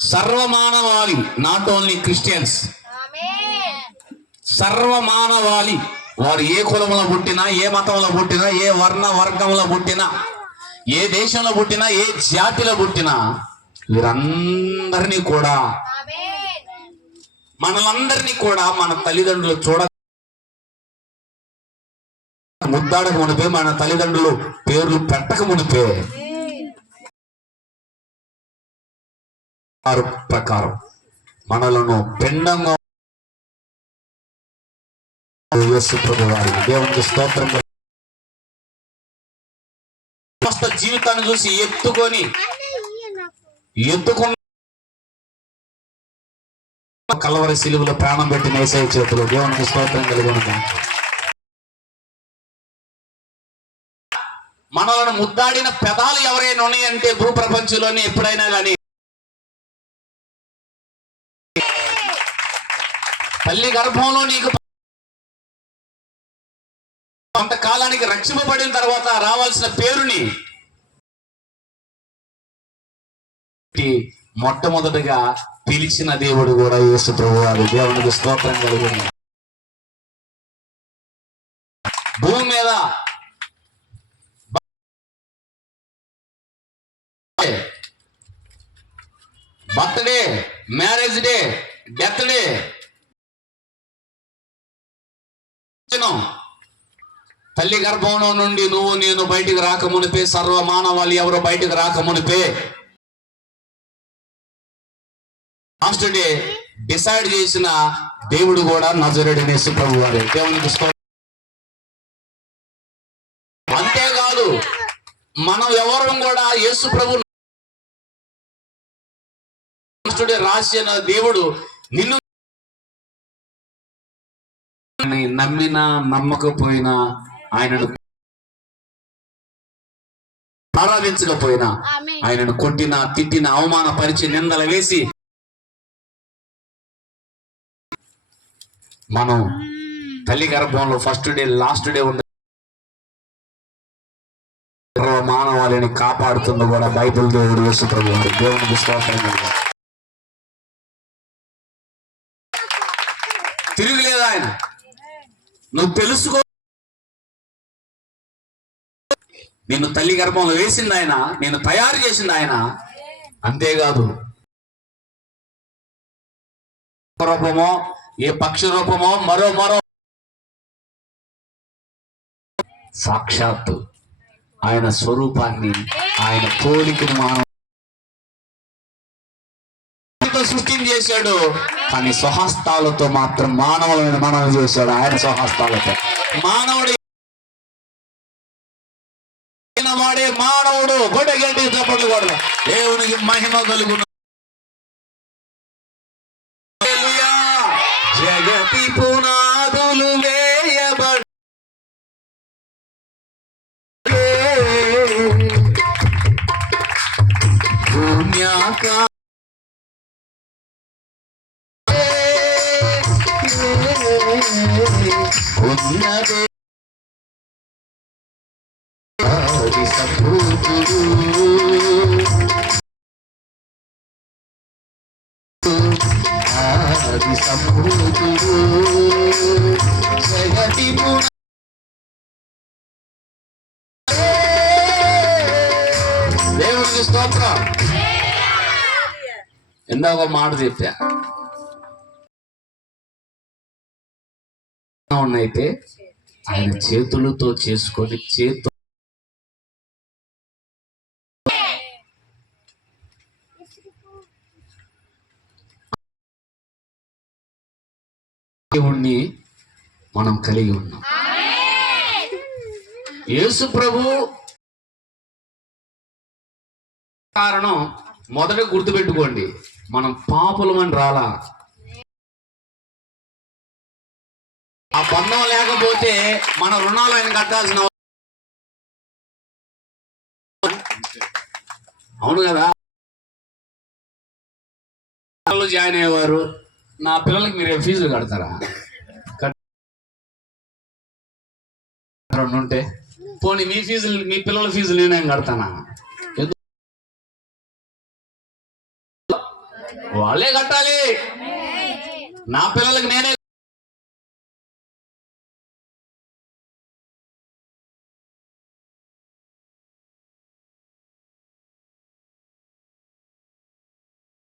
సర్వమానవాళి, not only Christians, సర్వమానవాళి, వారు ఏ కులంలో పుట్టినా, ఏ మతంలో పుట్టినా, ఏ వర్గంలో పుట్టినా, ఏ దేశంలో పుట్టినా, ఏ జాతిలో పుట్టినా, వీరందరినీ కూడా, మనలందరినీ కూడా మన తల్లిదండ్రులు ముద్దాడక మునిపే, మన తల్లిదండ్రులు పేర్లు పెట్టక మునిపే ప్రకారం మనలను పిండంగా దేవునికి స్తోత్రం. సమస్త జీవితాన్ని చూసి ఎత్తుకున్న కలవరి సిలువలో ప్రాణం పెట్టిన యేసయ్య చేతులు దేవునికి స్తోత్రం కలిగి ఉంటాం. మనలను ముద్దాడిన పెదాలు ఎవరైనా ఉన్నాయంటే భూప్రపంచంలోనే ఎప్పుడైనా కానీ తల్లి గర్భంలో నీకు కొంతకాలానికి రక్షింపబడిన తర్వాత రావాల్సిన పేరుని మొట్టమొదటిగా పిలిచిన దేవుడు కూడా యేసు ప్రభువు. దేవునికి స్తోత్రం కలిగింది. భూమి మీద birthday, marriage day, death day, తల్లి గర్భంలో నుండి నువ్వు నేను బయటికి రాకమునిపే, సర్వ మానవాళి ఎవరు బయటికి రాకమునిపే లాస్ట్ డే డిసైడ్ చేసిన దేవుడు కూడా నజరేయుడైన యేసు ప్రభువు వారే. దేవునికి స్తోత్రం. అంతేకాదు మనం ఎవరు కూడా యేసు ప్రభు రాసిన దేవుడు నిన్ను నమ్మినా నమ్మకపోయినా, ఆయనను ఆరాధించకపోయినా, ఆయనను కొట్టినా తిట్టిన అవమానపరిచి నిందలు వేసి మనం తల్లి గర్భంలో ఫస్ట్ డే లాస్ట్ డే ఉంది మానవాళిని కాపాడుతుంది కూడా బైబిల్ దేవుడు యేసు ప్రభువు. దేవునికి స్తోత్రం. తిరుగులేదు ఆయన. నువ్వు తెలుసుకో, నిన్ను తల్లి గర్భంలో వేసింది ఆయన, నేను తయారు చేసింది ఆయన. అంతేకాదు రూపమో, ఏ పక్షి రూపమో, మరో సాక్షాత్తు ఆయన స్వరూపాన్ని, ఆయన పోలికను మానవ సృష్టిని చేశాడు. కానీ స్వహస్తాలతో మాత్రం మానవులను మనవి చేశాడు. ఆయన స్వహస్తాలతో మానవుడు వాడే మానవుడు గొడగంటి చప్పట్లు కూడా దేవునికి మహిమ కలుగును. జగతి పునాదులు వేయబడి భూమ్యాకా ఉన్నదే ఆది సంభూతుడు, ఆది సంభూతుడు, జగతి దేవునికి స్తోత్రం. ఇందాక ఒక మాట చెప్పా, అయితే ఆయన చేతులతో చేసుకొని దేవుణ్ణి మనం కలిగి ఉన్నాం. యేసు ప్రభు కారణం మొదట గుర్తుపెట్టుకోండి, మనం పాపులమని రాలా. ఆ బంధం లేకపోతే మన రుణాలు ఆయన కట్టాల్సిన, అవును కదా. జాయిన్ అయ్యేవారు, నా పిల్లలకి మీరు ఫీజులు కడతారా? ఉంటే పోనీ మీ ఫీజులు, మీ పిల్లల ఫీజులు నేనేం కడతానా? వాళ్ళే కట్టాలి. నా పిల్లలకి నేనే